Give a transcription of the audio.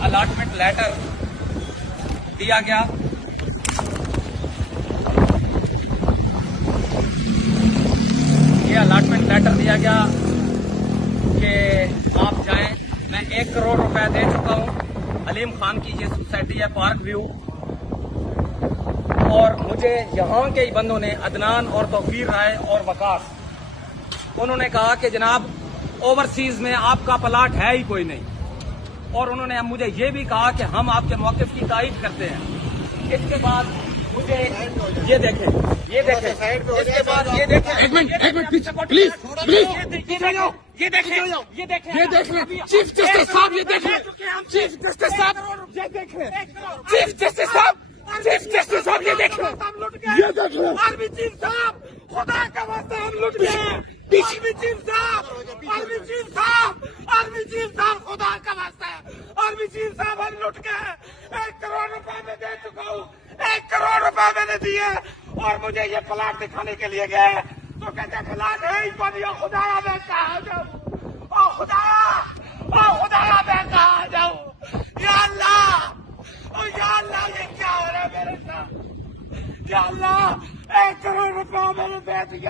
Allotment letter दिया गया। ये अलॉटमेंट लेटर दिया गया कि आप जाएं। मैं 1 करोड़ रुपए दे चुका हूं। हलीम खान की ये सोसाइटी है पार्क व्यू, और मुझे यहाँ के ही बंदों ने, अदनान और तौकीर राय और वकास, उन्होंने कहा कि जनाब ओवरसीज में आपका प्लाट है ही कोई नहीं, और उन्होंने मुझे ये भी कहा कि हम आपके मौक़िफ़ की तारीफ करते हैं। इसके बाद मुझे ये देखें, इसके बाद ये देखें, एक मिनट प्लीज ये देखें चीफ जस्टिस साहब, ये देखें चीफ जस्टिस साहब, ये देखें चीफ जस्टिस साहब, चीफ जस्टिस साहब, ये देखें, ये देखें आर्मी चीफ साहब, खुदा का वास्ता हम लुट गए। आर्मी चीफ साहब, आर्मी चीफ साहब, आर्मी चीफ साहब, खुदा का वास्ता है, आर्मी चीफ साहब हम लुट गए। 1 करोड़ रुपए मैं दे चुका हूँ, 1 करोड़ रुपए मैंने दिए, और मुझे ये प्लाट दिखाने के लिए गए तो कहते प्लाट है ही कोई। खुदाया मैं कहा जाऊँ, ओ खुदाया मैं कहा जाऊँ। या अल्लाह, ओ या अल्लाह, ये क्या हो रहा है मेरे साथ? या अल्लाह, 1 करोड़ रुपया मैंने दे दिया।